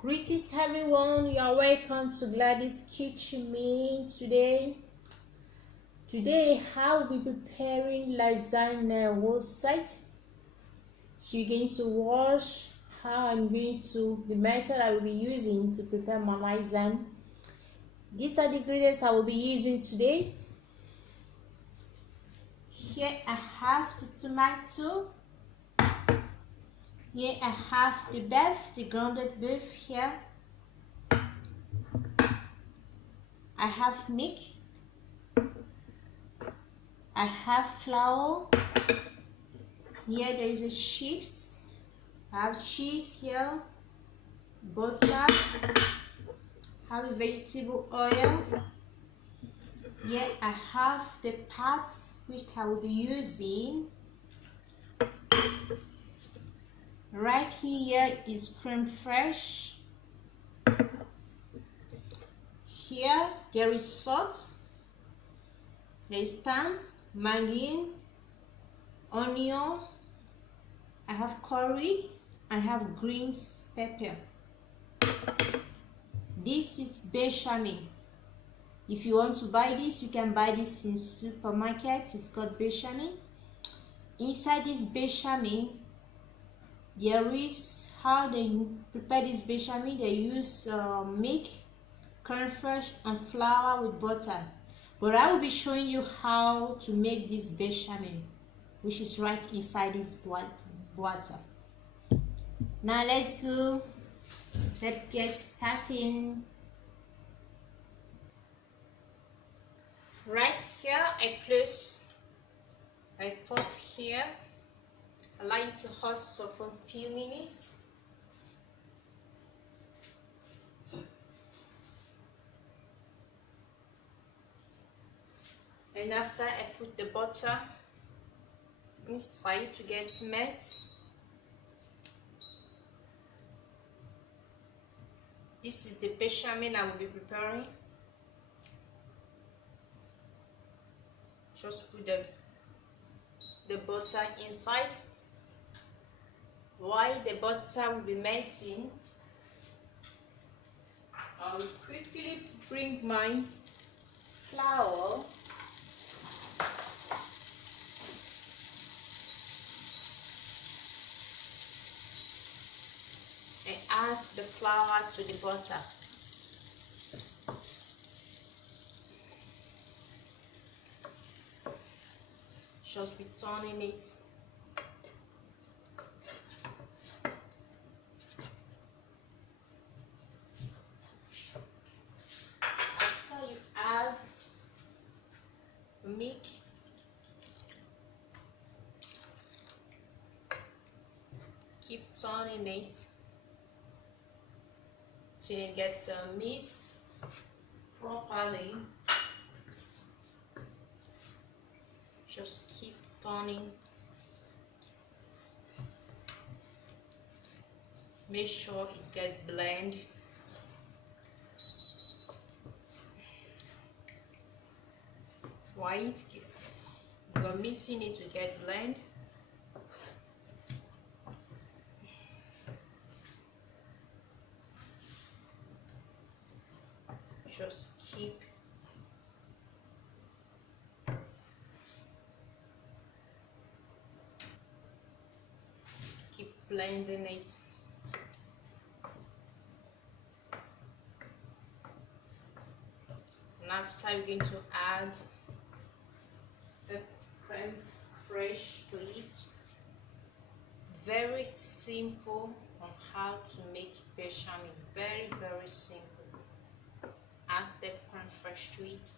Greetings everyone, you are welcome to Gladys Kitchen. Today I will be preparing lasagna with sait. You're going to watch the method I will be using to prepare my lasagna. These are the ingredients I will be using today. Here I have the tomato. Here I have the beef, the grounded beef here. I have milk. I have flour. Here there is a cheese. I have cheese here. Butter. I have vegetable oil. Here I have the parts which I will be using. Right here is creme fraiche. Here there is salt. There is thym, maggie, onion. I have curry and I have green pepper. This is bechamel. If you want to buy this, you can buy this in supermarket. It's called bechamel. Inside this bechamel, there is how they prepare this bechamel. They use milk, creme fraiche, and flour with butter. But I will be showing you how to make this bechamel, which is right inside this butter. Now let's go. Let's get started. Right here, I place my pot here. Allow it to hot for a few minutes. And after I put the butter, it's for it to get melt. This is the bechamel I will be preparing. Just put the butter inside. While the butter will be melting, I will quickly bring my flour. And add the flour to the butter. Just be turning it. After you add milk, keep turning it till it gets mixed properly. Just keep turning. Make sure it gets blended. While you're mixing it to get blend, just keep blending it. And after you're going to add the creme fraiche to it. Very simple on how to make bechamel. Very simple. Add the creme fraiche to it.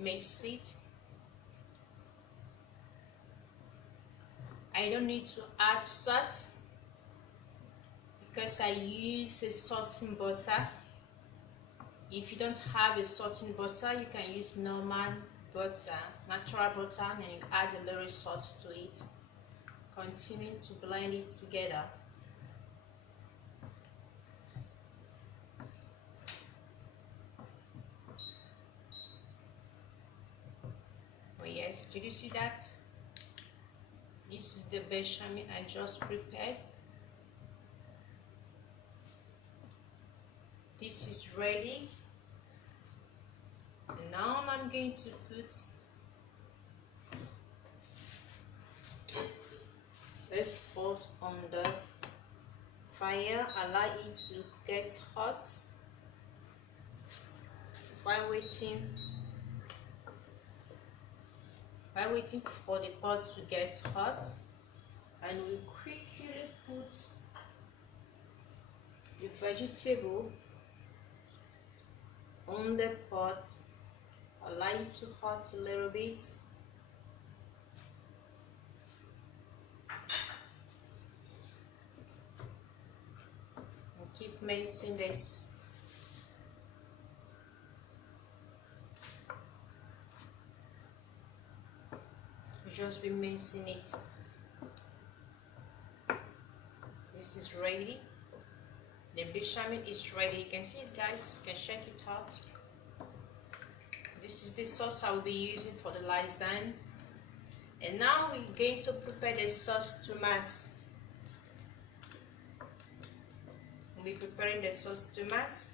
Mix it. I don't need to add salt because I use a salting butter. If you don't have a salting butter, you can use normal butter, natural butter, and you add a little salt to it. Continue to blend it together. Yes, did you see that? This is the bechamel I just prepared. This is ready. And now I'm going to put this pot on the fire. Allow it to get hot while waiting for the pot to get hot, and we quickly put the vegetable on the pot. Allow it to hot a little bit. And keep mincing this. Just be mincing it. This is ready. The bechamel is ready. You can see it, guys. You can check it out. This is the sauce I will be using for the lasagne. And now we're going to prepare the sauce tomates. We'll be preparing the sauce tomates.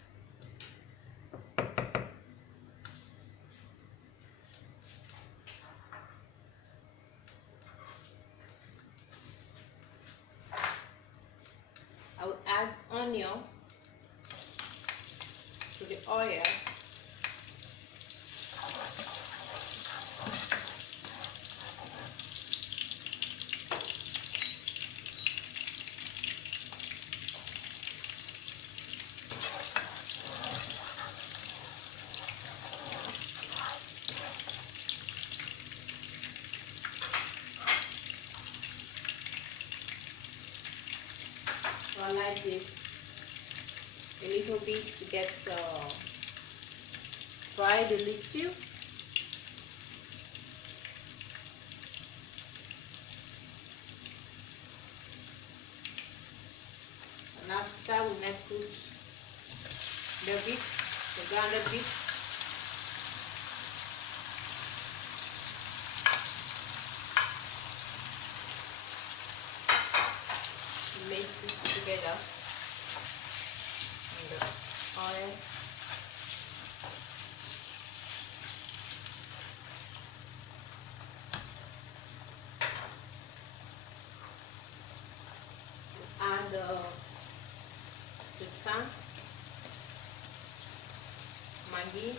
I will add onion to the oil. So I like it a little bit to get fried a little. And after we now put the beef, the grounded beef. Mix it together in the oil. Add the thym, maggie,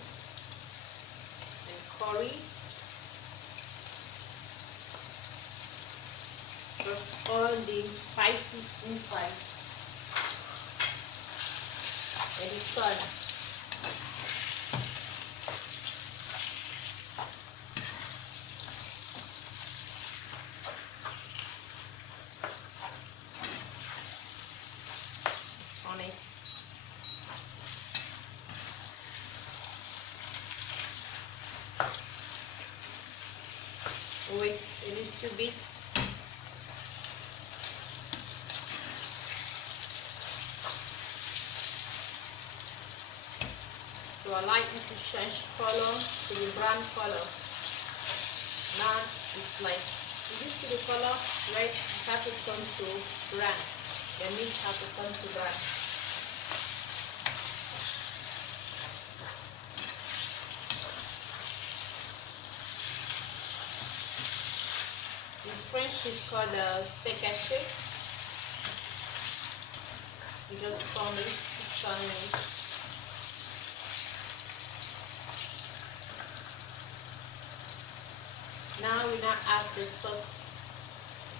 and curry. Just all the spices inside, and it's on. On it. Wait a little bit. So I like it to change color to the brown color. Now it's like, did you see the color? Red, it has to come to brown. The meat has to come to brown. In French it's called steak haché. You just turn it, turn it. Now we now add the sauce,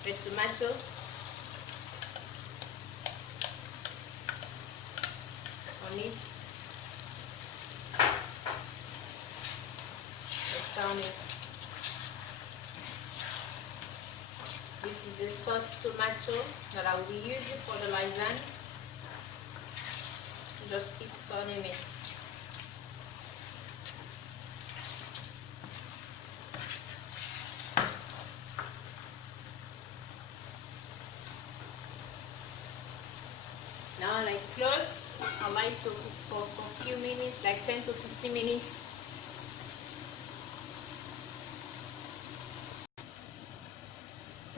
the tomato, on it, and turn it. This is the sauce tomato that I will be using for the lasagne. Just keep turning it. Now I close. I like to cook for some few minutes, like 10 to 15 minutes.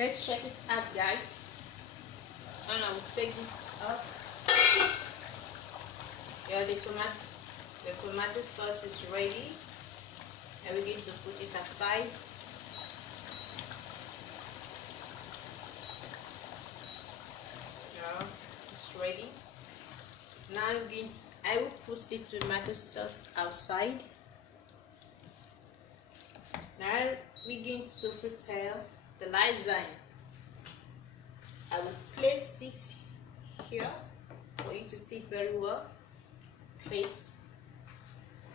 Let's check it out, guys. And I will take this up. Yeah, the tomato sauce is ready, and we're going to put it aside. Yeah, it's ready. Now I will put the tomato sauce outside. Now we're going to prepare the lasagne. I will place this here for you to see very well. Place.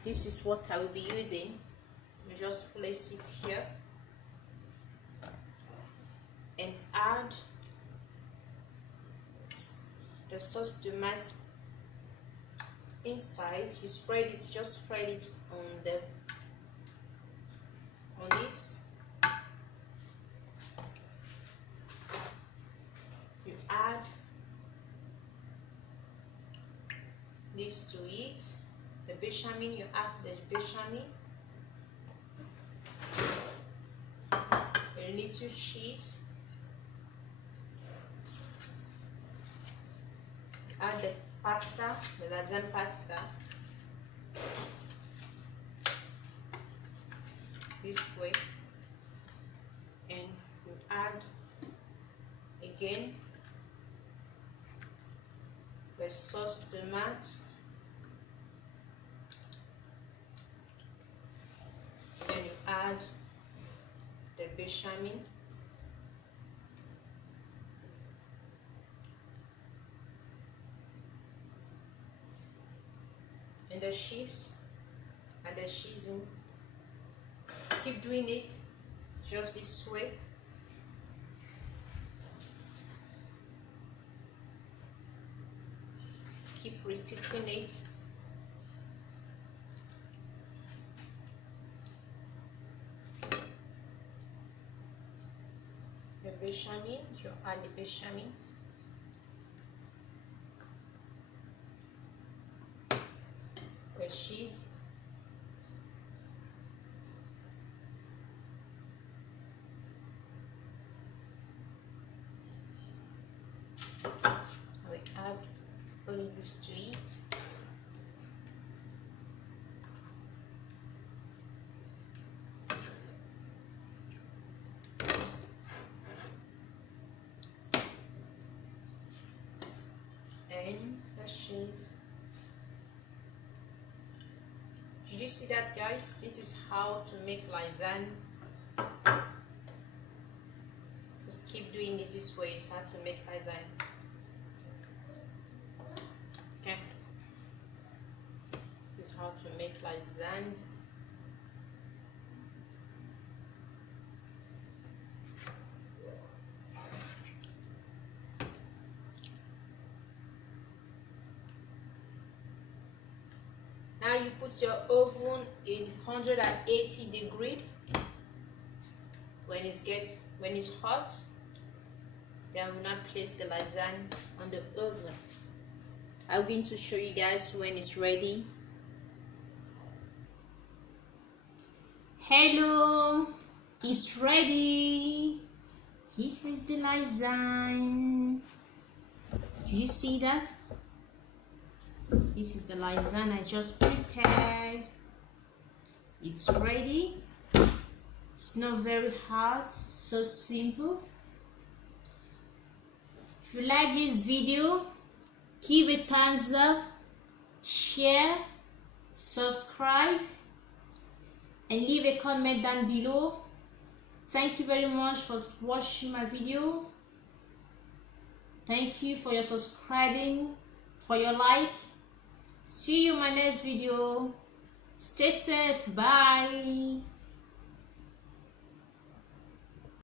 This is what I will be using. You just place it here and add the sauce tomato inside. You spread it, just spread it on this. You add this to it. The bechamel, you add the bechamel, a little cheese, add the pasta, the lasagne pasta, this way, and you add again the sauce tomato, then you add the bechamel, and the cheese, and the seasoning. Keep doing it just this way. Keep repeating it. The bechamel, you add the bechamel. The cheese. We add only this to it. And the cheese. Did you see that, guys? This is how to make lasagne. Just keep doing it this way. It's how to make lasagne. Okay. This is how to make lasagne. Now you put your oven in 180 degrees. When it's hot, then we now place the lasagne on the oven. I'm going to show you guys when it's ready. Hello, it's ready. This is the lasagne. Do you see that? This is the lasagne I just prepared. It's ready. It's not very hard, so simple. If you like this video, give a thumbs up, share, subscribe, and leave a comment down below. Thank you very much for watching my video. Thank you for your subscribing, for your like. See you in my next video. Stay safe. Bye.